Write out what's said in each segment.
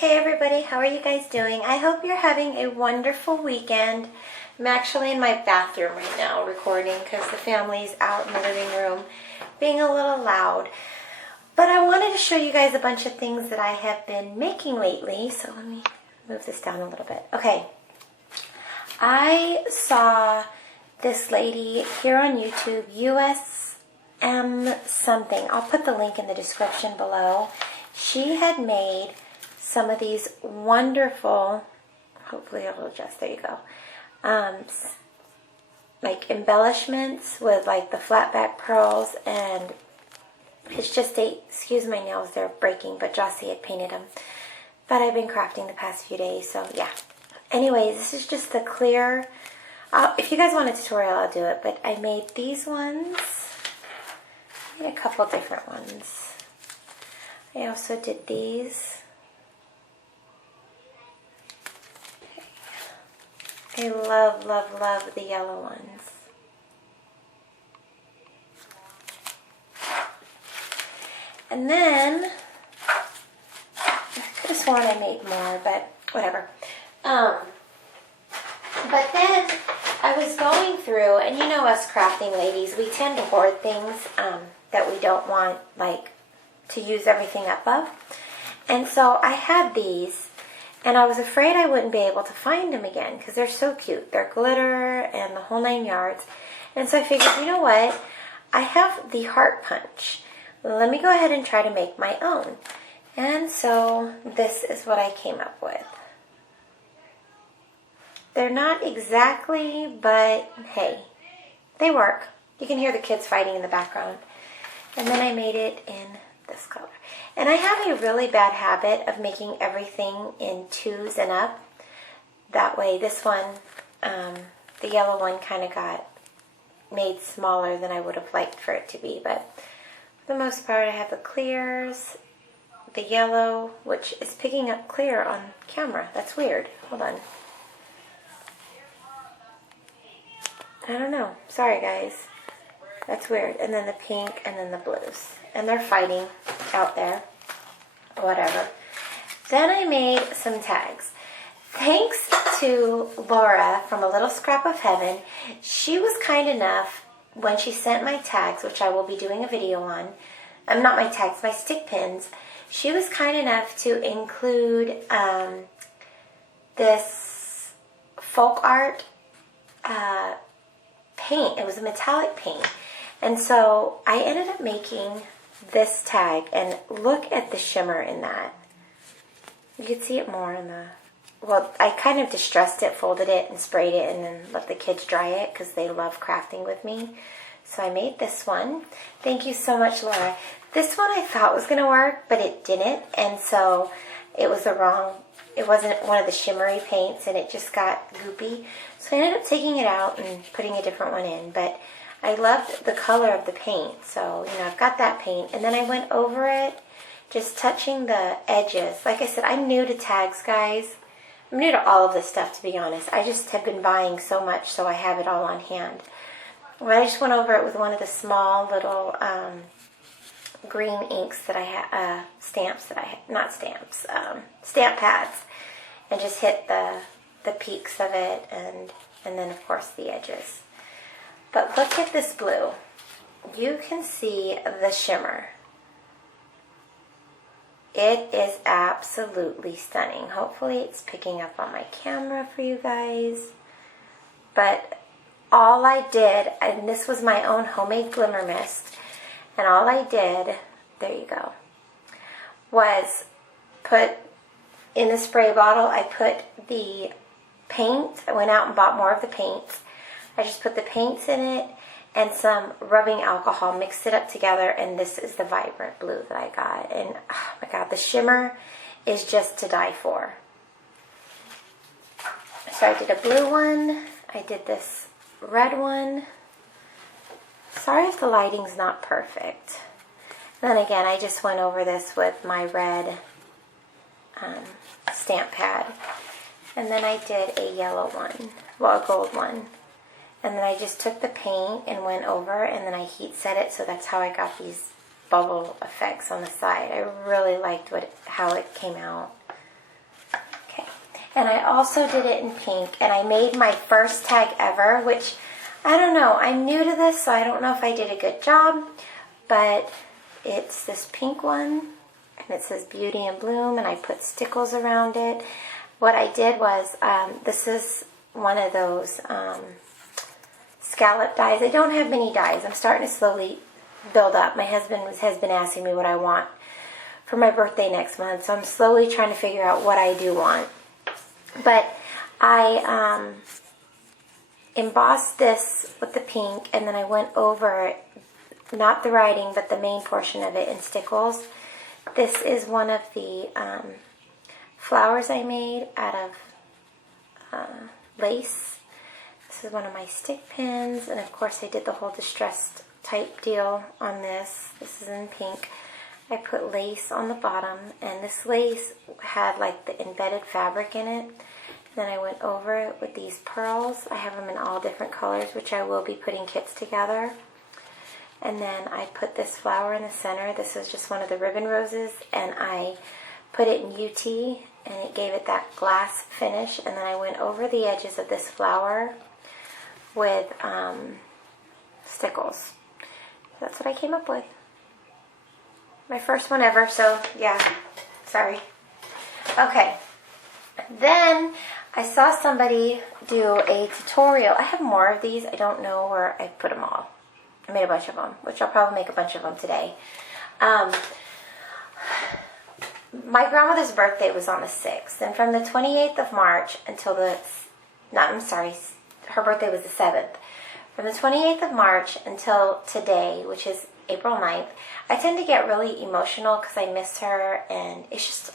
Hey everybody, how are you guys doing? I hope you're having a wonderful weekend. I'm actually in my bathroom right now recording because the family's out in the living room being a little loud. But I wanted to show you guys a bunch of things that I have been making lately. So let me move this down a little bit. Okay, I saw this lady here on YouTube, USM something. I'll put the link in the description below. She had made some of these wonderful, hopefully it'll adjust, there you go, like embellishments with like the flat back pearls, and it's just excuse my nails, they're breaking, but Jossie had painted them. But I've been crafting the past few days, so yeah. Anyways, this is just the clear, if you guys want a tutorial, I'll do it, but I made these ones. I made a couple different ones. I also did these. I love, love, love the yellow ones. And then, I could have sworn I made more, but whatever. But then I was going through, and you know us crafting ladies, we tend to hoard things that we don't want, like, to use everything up of. And so I had these. And I was afraid I wouldn't be able to find them again because they're so cute. They're glitter and the whole 9 yards. And so I figured, you know what? I have the heart punch. Let me go ahead and try to make my own. And so this is what I came up with. They're not exactly, but hey, they work. You can hear the kids fighting in the background. And then I made it in this color. And I have a really bad habit of making everything in 2s and up. That way, this one, the yellow one kind of got made smaller than I would have liked for it to be. But for the most part, I have the clears, the yellow, which is picking up clear on camera. That's weird. Hold on. I don't know. Sorry, guys. That's weird. And then the pink and then the blues. And they're fighting out there. Whatever. Then I made some tags. Thanks to Laura from A Little Scrap of Heaven. She was kind enough when she sent my tags, which I will be doing a video on. Not my tags, my stick pins. She was kind enough to include this folk art paint. It was a metallic paint. And so I ended up making this tag, and look at the shimmer in that. You can see it more in the, well, I kind of distressed it, folded it, and sprayed it, and then let the kids dry it because they love crafting with me. So I made this one. Thank you so much, Laura. This one I thought was going to work, but it didn't, and so it was the wrong, it wasn't one of the shimmery paints, and it just got goopy. So I ended up taking it out and putting a different one in, but I loved the color of the paint, so, you know, I've got that paint. And then I went over it, just touching the edges. Like I said, I'm new to tags, guys. I'm new to all of this stuff, to be honest. I just have been buying so much, so I have it all on hand. Well, I just went over it with one of the small little green inks that I had, stamps that I had, not stamps, stamp pads. And just hit the peaks of it, and then, of course, the edges. But look at this blue. You can see the shimmer. It is absolutely stunning. Hopefully it's picking up on my camera for you guys. But all I did, and this was my own homemade glimmer mist, and all I did, there you go, was put in the spray bottle, I put the paint. I went out and bought more of the paints. I just put the paints in it and some rubbing alcohol, mixed it up together, and this is the vibrant blue that I got. And oh my god, the shimmer is just to die for. So I did a blue one, I did this red one. Sorry if the lighting's not perfect. Then again, I just went over this with my red stamp pad. And then I did a yellow one, well, a gold one. And then I just took the paint and went over, and then I heat set it, so that's how I got these bubble effects on the side. I really liked how it came out. And I also did it in pink, and I made my first tag ever, which, I don't know, I'm new to this, so I don't know if I did a good job, but it's this pink one, and it says Beauty and Bloom, and I put stickles around it. What I did was, this is one of those scallop dies. I don't have many dies. I'm starting to slowly build up. My husband has been asking me what I want for my birthday next month, so I'm slowly trying to figure out what I do want. But I embossed this with the pink, and then I went over it, not the writing, but the main portion of it in stickles. This is one of the flowers I made out of lace. This is one of my stick pins, and of course I did the whole distressed type deal on this. This is in pink. I put lace on the bottom, and this lace had like the embedded fabric in it. Then I went over it with these pearls. I have them in all different colors, which I will be putting kits together. And then I put this flower in the center. This is just one of the ribbon roses, and I put it in UT, and it gave it that glass finish. And then I went over the edges of this flower with stickles. That's what I came up with. My first one ever, so yeah, sorry. Okay, then I saw somebody do a tutorial. I have more of these. I don't know where I put them all. I made a bunch of them, which I'll probably make a bunch of them today. My grandmother's birthday was on the 6th, and from the 28th of March until her birthday was the 7th. From the 28th of March until today, which is April 9th, I tend to get really emotional because I miss her, and it's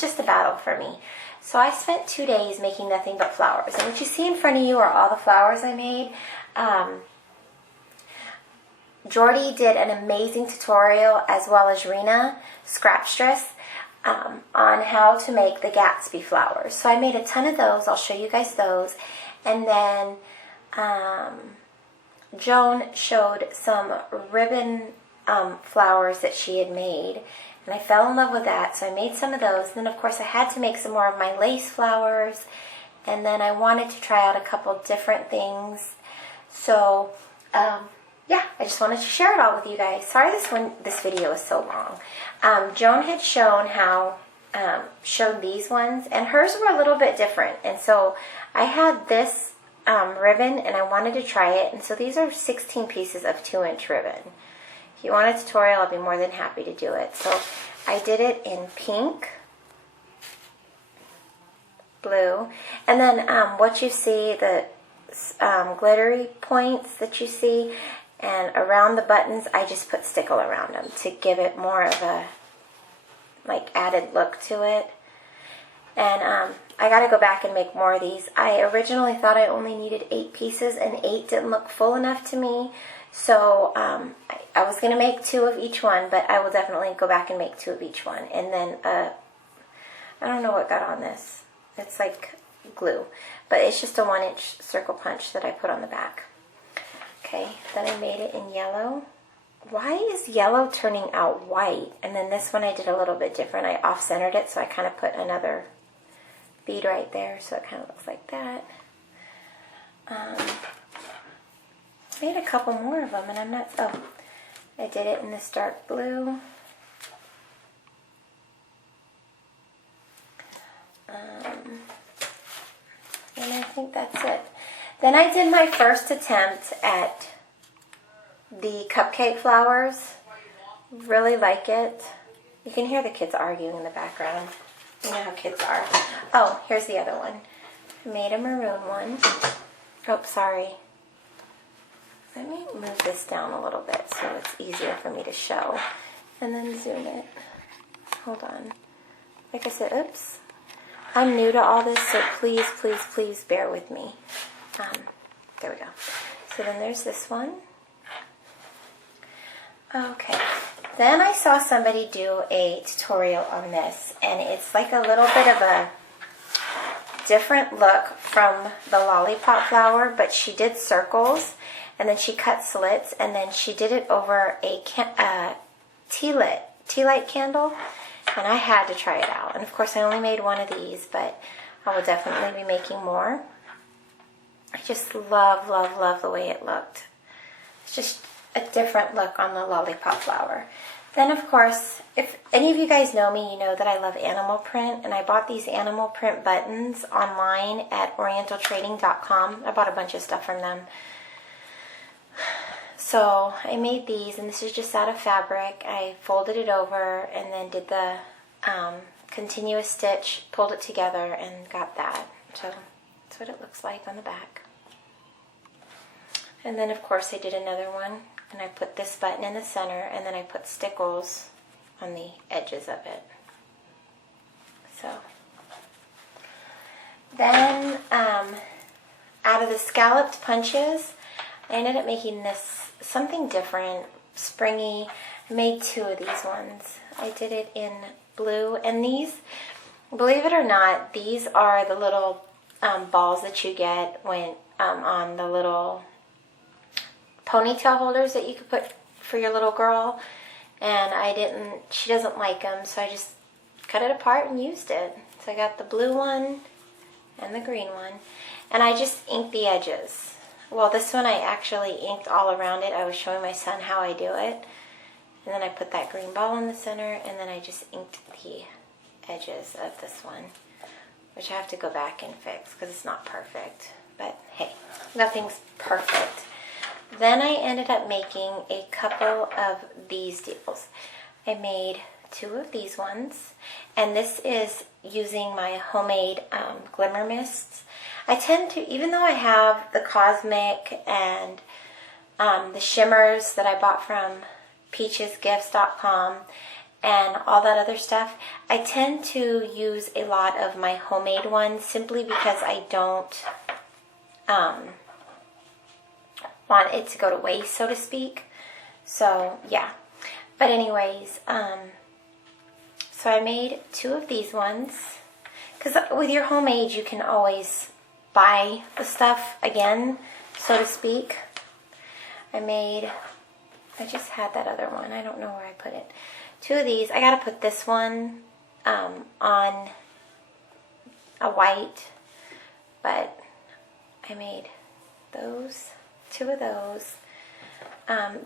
just a battle for me. So I spent 2 days making nothing but flowers. And what you see in front of you are all the flowers I made. Jordy did an amazing tutorial, as well as Rena Scrapstress, on how to make the Gatsby flowers. So I made a ton of those. I'll show you guys those. And then Joan showed some ribbon flowers that she had made, and I fell in love with that, so I made some of those. And then of course I had to make some more of my lace flowers, and then I wanted to try out a couple different things. So yeah, I just wanted to share it all with you guys. Sorry this video is so long. Joan had shown how showed these ones, and hers were a little bit different, and so I had this ribbon, and I wanted to try it. And so these are 16 pieces of 2-inch ribbon. If you want a tutorial, I'll be more than happy to do it. So I did it in pink, blue, and then what you see, the glittery points that you see, and around the buttons, I just put stickle around them to give it more of a like added look to it. And I got to go back and make more of these. I originally thought I only needed 8 pieces, and 8 didn't look full enough to me. So I was going to make 2 of each one, but I will definitely go back and make 2 of each one. And then, I don't know what got on this. It's like glue. But it's just a 1-inch circle punch that I put on the back. Okay, then I made it in yellow. Why is yellow turning out white? And then this one I did a little bit different. I off-centered it, so I kind of put another bead right there, so it kind of looks like that. Made a couple more of them, and I'm not, I did it in this dark blue. And I think that's it. Then I did my first attempt at the cupcake flowers. Really like it. You can hear the kids arguing in the background. You know how kids are. Oh, here's the other one. I made a maroon one. Oh, sorry. Let me move this down a little bit so it's easier for me to show. And then zoom it. Hold on. Like I said, oops. I'm new to all this, so please, please, please bear with me. There we go. So then there's this one. Okay. Then I saw somebody do a tutorial on this, and it's like a little bit of a different look from the lollipop flower, but she did circles, and then she cut slits, and then she did it over a tea light candle, and I had to try it out. And of course I only made one of these, but I will definitely be making more. I just love, love, love the way it looked. It's just a different look on the lollipop flower. Then, of course, if any of you guys know me, you know that I love animal print, and I bought these animal print buttons online at orientaltrading.com. I bought a bunch of stuff from them. So I made these, and this is just out of fabric. I folded it over and then did the continuous stitch, pulled it together, and got that. So that's what it looks like on the back. And then, of course, I did another one, and I put this button in the center, and then I put stickles on the edges of it. So then, out of the scalloped punches, I ended up making this something different, springy. I made 2 of these ones. I did it in blue, and these, believe it or not, these are the little balls that you get when on the little ponytail holders that you could put for your little girl. And she doesn't like them, so I just cut it apart and used it. So I got the blue one and the green one, and I just inked the edges. Well, this one I actually inked all around it. I was showing my son how I do it. And then I put that green ball in the center, and then I just inked the edges of this one, which I have to go back and fix because it's not perfect. But hey, nothing's perfect. Then I ended up making a couple of these deals. I made 2 of these ones, and this is using my homemade glimmer mists. I tend to, even though I have the Cosmic and the shimmers that I bought from peachesgifts.com and all that other stuff, I tend to use a lot of my homemade ones simply because I don't want it to go to waste, so to speak. So yeah, but anyways, so I made 2 of these ones, because with your homemade you can always buy the stuff again, so to speak. I just had that other one, I don't know where I put it. 2 of these. I gotta put this one on a white, but I made those, 2 of those.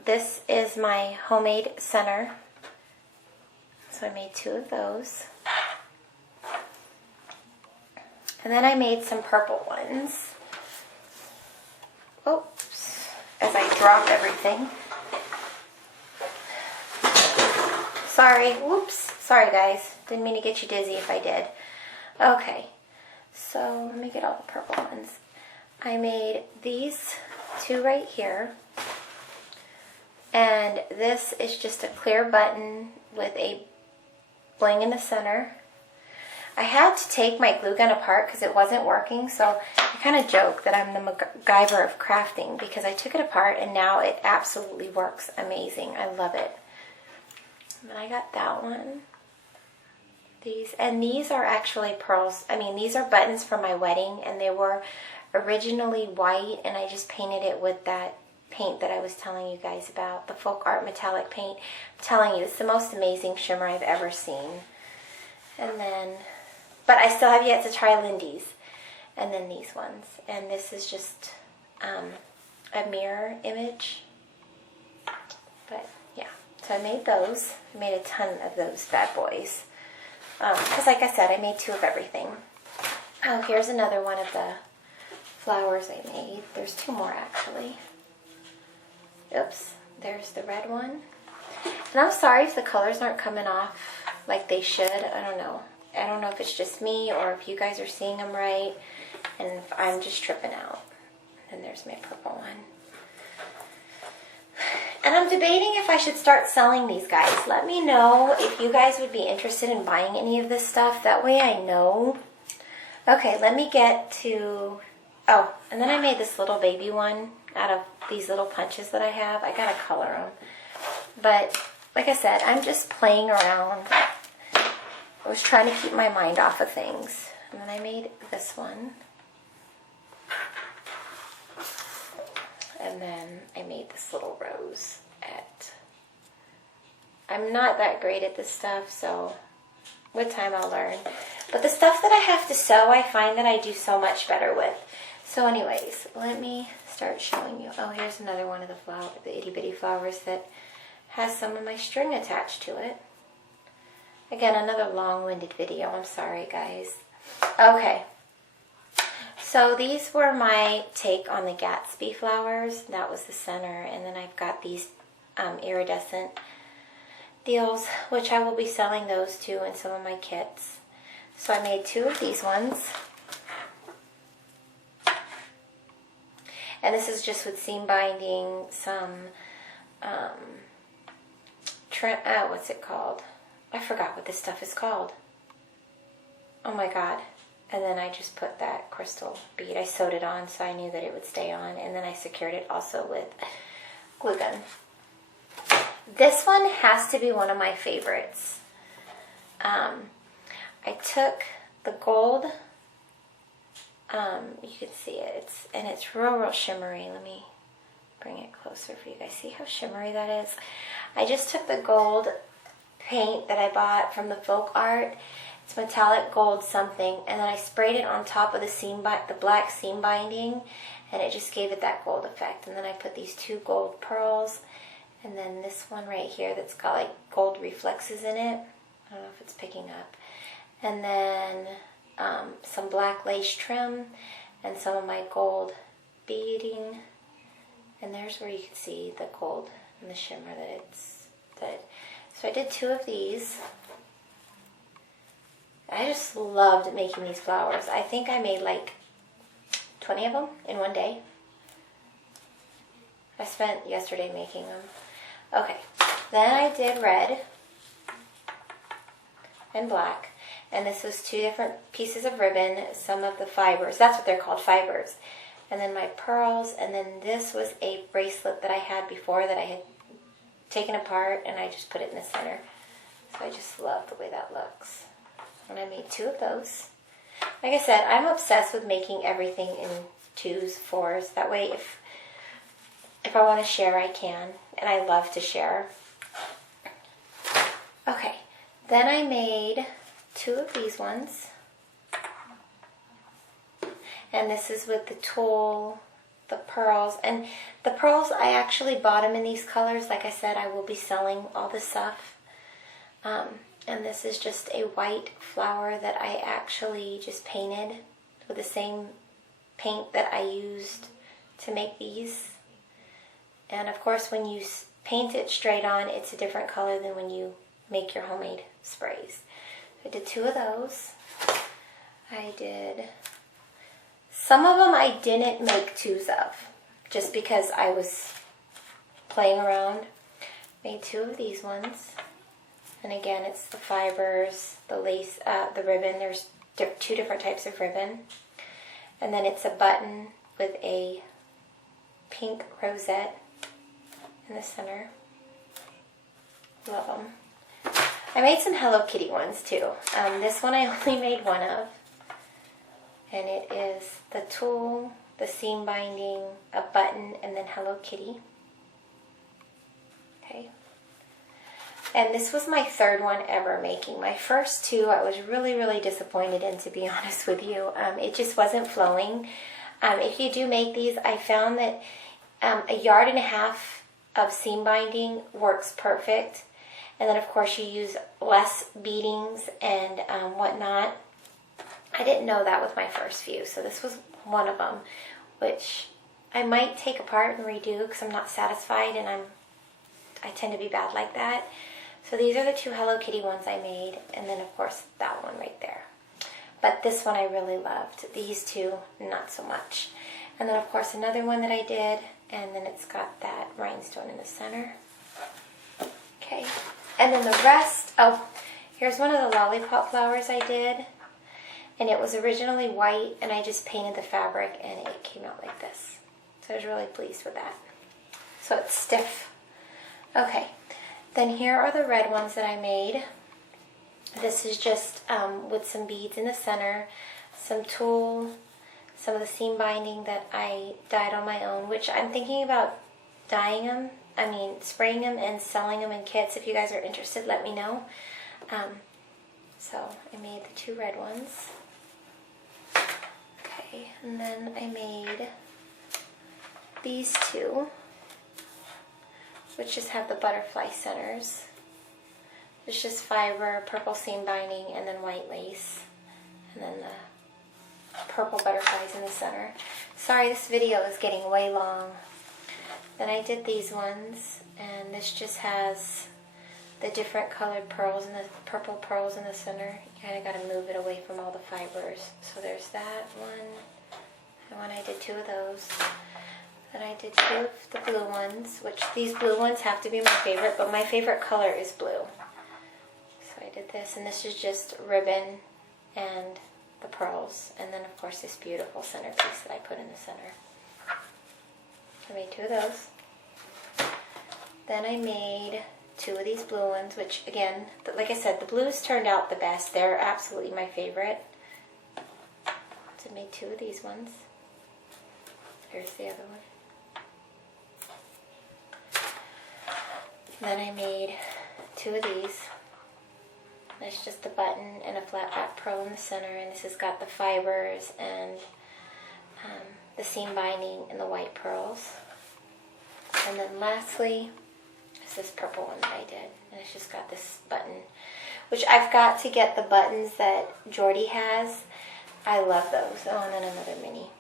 This is my homemade center, so I made 2 of those. And then I made some purple ones. Oops, as I drop everything. Sorry, whoops. Sorry guys, didn't mean to get you dizzy if I did. Okay, so let me get all the purple ones. I made these 2 right here. And this is just a clear button with a bling in the center. I had to take my glue gun apart because it wasn't working, so I kind of joke that I'm the MacGyver of crafting because I took it apart and now it absolutely works amazing. I love it. And then I got that one. These are actually pearls. I mean, these are buttons for my wedding, and they were originally white, and I just painted it with that paint that I was telling you guys about, the Folk Art Metallic paint. I'm telling you, it's the most amazing shimmer I've ever seen. And then, but I still have yet to try Lindy's. And then these ones. And this is just a mirror image. But yeah, so I made those. I made a ton of those bad boys. Because like I said, I made 2 of everything. Oh, here's another one of the flowers I made. There's 2 more actually. Oops, there's the red one. And I'm sorry if the colors aren't coming off like they should. I don't know. I don't know if it's just me or if you guys are seeing them right. And if I'm just tripping out. And there's my purple one. And I'm debating if I should start selling these guys. Let me know if you guys would be interested in buying any of this stuff. That way I know. Okay, let me get to... Oh, and then I made this little baby one out of these little punches that I have. I gotta color them. But, like I said, I'm just playing around. I was trying to keep my mind off of things. And then I made this one. And then I made this little rose I'm not that great at this stuff, so With time I'll learn. But the stuff that I have to sew, I find that I do so much better with. So anyways, let me start showing you. Oh, here's another one of the itty bitty flowers that has some of my string attached to it. Again, another long-winded video. I'm sorry, guys. Okay. So these were my take on the Gatsby flowers. That was the center. And then I've got these iridescent deals, which I will be selling those too in some of my kits. So I made 2 of these ones. And this is just with seam binding, some, what's it called? I forgot what this stuff is called. Oh my god. And then I just put that crystal bead. I sewed it on so I knew that it would stay on. And then I secured it also with glue gun. This one has to be one of my favorites. I took the gold. You can see it. It's real shimmery. Let me bring it closer for you guys. See how shimmery that is? I just took the gold paint that I bought from the Folk Art. It's metallic gold something, and then I sprayed it on top of the black seam binding, and it just gave it that gold effect. And then I put these 2 gold pearls, and then this one right here that's got like gold reflexes in it. I don't know if it's picking up. And then some black lace trim and some of my gold beading. And there's where you can see the gold and the shimmer so I did 2 of these. I just loved making these flowers. I think I made like 20 of them in one day. I spent yesterday making them. Okay, then I did red and black. And this was 2 different pieces of ribbon, some of the fibers. That's what they're called, fibers. And then my pearls, and then this was a bracelet that I had before that I had taken apart, and I just put it in the center. So I just love the way that looks. And I made 2 of those. Like I said, I'm obsessed with making everything in 2s, 4s. That way if I want to share, I can. And I love to share. Okay, then I made 2 of these ones. And this is with the tulle, the pearls. And the pearls, I actually bought them in these colors. Like I said, I will be selling all this stuff. And this is just a white flower that I actually just painted with the same paint that I used to make these. And of course, when you paint it straight on, it's a different color than when you make your homemade sprays. I did 2 of those. I did... Some of them I didn't make 2s of, just because I was playing around. Made 2 of these ones. And again, it's the fibers, the lace, the ribbon. There's 2 different types of ribbon. And then it's a button with a pink rosette in the center. Love them. I made some Hello Kitty ones too. This one I only made 1 of. And it is the tulle, the seam binding, a button, and then Hello Kitty. Okay. And this was my 3rd one ever making. My first 2 I was really disappointed in, to be honest with you. It just wasn't flowing. If you do make these, I found that 1.5 yards of seam binding works perfect. And then of course you use less beadings and whatnot. I didn't know that with my first few, so this was one of them, which I might take apart and redo because I'm not satisfied, and I tend to be bad like that. So these are the 2 Hello Kitty ones I made, and then of course that one right there. But this one I really loved. These 2, not so much. And then of course another one that I did, and then it's got that rhinestone in the center. Okay, and then the rest, oh, here's one of the lollipop flowers I did. And it was originally white, and I just painted the fabric, and it came out like this. So I was really pleased with that. So it's stiff. Okay, then here are the red ones that I made. This is just with some beads in the center, some tulle, some of the seam binding that I dyed on my own, which I'm thinking about spraying them and selling them in kits. If you guys are interested, let me know. So I made the 2 red ones. Okay, and then I made these 2, which just have the butterfly centers. It's just fiber, purple seam binding, and then white lace, and then the purple butterflies in the center. Sorry, this video is getting way long. Then I did these ones, and this just has the different colored pearls and the purple pearls in the center. You kind of got to move it away from all the fibers. So there's that one. And when I did 2 of those. Then I did 2 of the blue ones, which these blue ones have to be my favorite, but my favorite color is blue. So I did this, and this is just ribbon and the pearls, and then of course this beautiful centerpiece that I put in the center. I made 2 of those. Then I made 2 of these blue ones, which again, like I said, the blues turned out the best. They're absolutely my favorite. So I made 2 of these ones. Here's the other one. Then I made 2 of these. There's just a button and a flat back pearl in the center, and this has got the fibers and the seam binding and the white pearls. And then lastly is this purple one that I did, and it's just got this button, which I've got to get the buttons that Jordy has. I love those. Oh, and then another mini.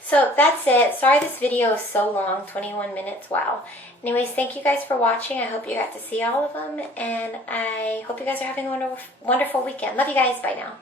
So that's it. Sorry this video is so long, 21 minutes, wow. Anyways, thank you guys for watching. I hope you got to see all of them, and I hope you guys are having a wonderful weekend. Love you guys. Bye now.